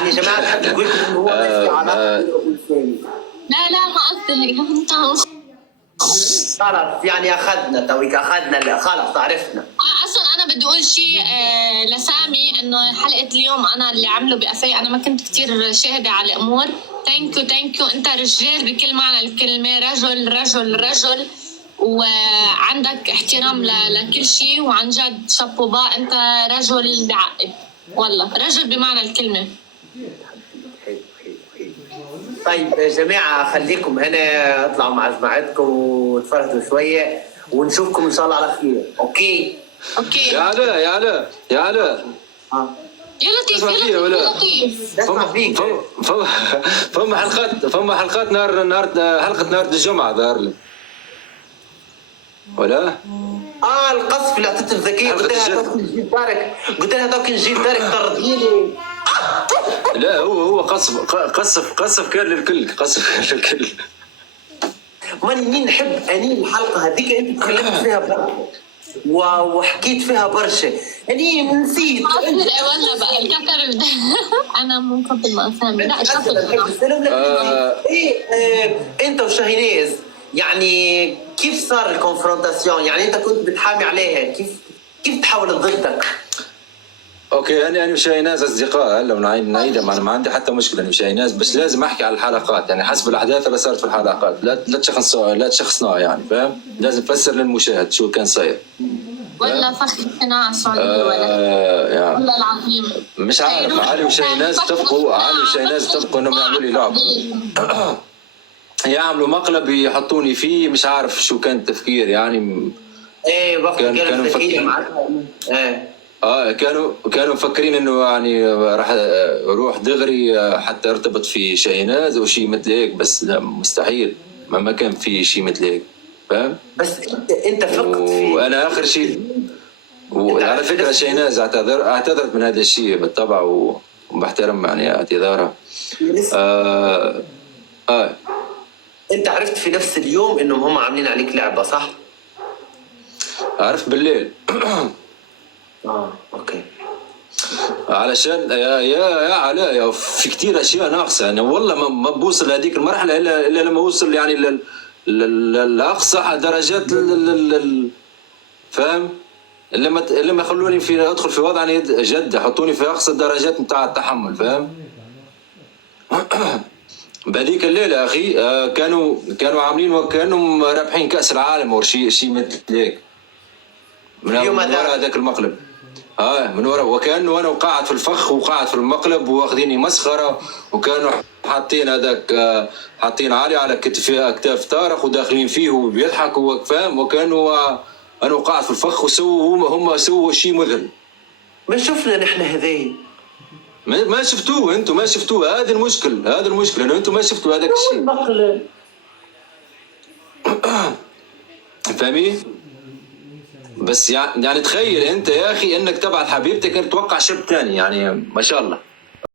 يعني يا جماعه حد يقول لكم انه هو بس في علاقه بينه وبين سامي. لا ما قصدي هيك انت. خلص يعني اخذنا تويك، اخذنا خلص عرفنا. اصلا انا بدي اقول شيء لسامي، انه حلقه اليوم انا اللي عمله بقفاي، انا ما كنت كتير شاهده على الامور. ثانك يو انت رجال بكل معنى الكلمه، رجل وعندك احترام لكل شيء، وعن جد شابوبا، انت رجل بعقل والله، رجل بمعنى الكلمه. طيب يا جماعه خليكم هنا، اطلعوا مع جماعتكم وتفرجوا شويه ونشوفكم ان شاء الله على خير. اوكي اوكي يا علاء ها يا لطيف اسمع يا لطيف. اسمع فيك. فما حلقات حلقة نهار الجمعة ظهر لي ولا؟ القصف اللي اعطيته الذكيه، قلت لها توك نجي لدارك، قلت لها توك نجي لدارك ترضيني. لا هو قصف كان للكل، قصف للكل. ماني نحب اني الحلقه هذيك انت تكلمت فيها برشا وحكيت فيها برشا، اني نسيت. والله بقى الكفر انا مو قبل ما افهم. لا انت وشاهيناز يعني كيف صار الكونفرونتاسيون؟ يعني انت كنت بتحامي عليها، كيف تحولت ضدك؟ اوكي انا وشاهيناز اصدقاء هلا ونعيدها، ما عندي حتى مشكله انا وشاهيناز، بس لازم احكي على الحلقات يعني حسب الاحداث اللي صارت في الحلقات، لا تشخصنها يعني فاهم؟ لازم تفسر للمشاهد شو كان صاير. ولا فخ الصناعه السعوديه ولا والله العظيم مش عارف. علي وشاهيناز اتفقوا انهم يعملوا لي لعبه يعملوا مقلب يحطوني فيه، مش عارف شو كان التفكير يعني. وقت كانوا مفكرين كانوا مفكرين انه يعني راح اروح دغري حتى ارتبط في شاهيناز او شيء مثل هيك، بس لا مستحيل، ما كان في شيء مثل هيك فاهم. بس انت فقت فيه. وانا اخر شيء وعلى فكره شاهيناز اعتذرت من هذا الشيء بالطبع وبحترم يعني اعتذارها. انت عرفت في نفس اليوم انهم هم عاملين عليك لعبه صح؟ عرفت بالليل. اوكي. علشان يا علاء في كتير اشياء ناقصه يعني، والله ما بوصل لهذيك المرحله الا لما اوصل يعني لاقصى درجات فاهم؟ لما يخلوني ادخل في وضع جد، يحطوني في اقصى الدرجات نتاع التحمل فاهم؟ بهذيك الليله اخي كانوا عاملين وكانهم رابحين كاس العالم او شيء مثل هيك من وراء هذاك المقلب. من وراء، وكانه انا وقاعد في الفخ وقاعد في المقلب واخذيني مسخره، وكانوا حاطين علي على اكتاف طارق وداخلين فيه وبيضحكوا فاهم، وكانوا انا وقاعد في الفخ هم سووا شيء مذهل. ما شفنا نحن هذين، ما شفتوه انتم، ما شفتوه. هذا المشكله انه انتم ما شفتوا هذاك الشيء. فاهمين؟ بس يعني تخيل انت يا اخي انك تبعت حبيبتك، توقع شاب ثاني يعني ما شاء الله.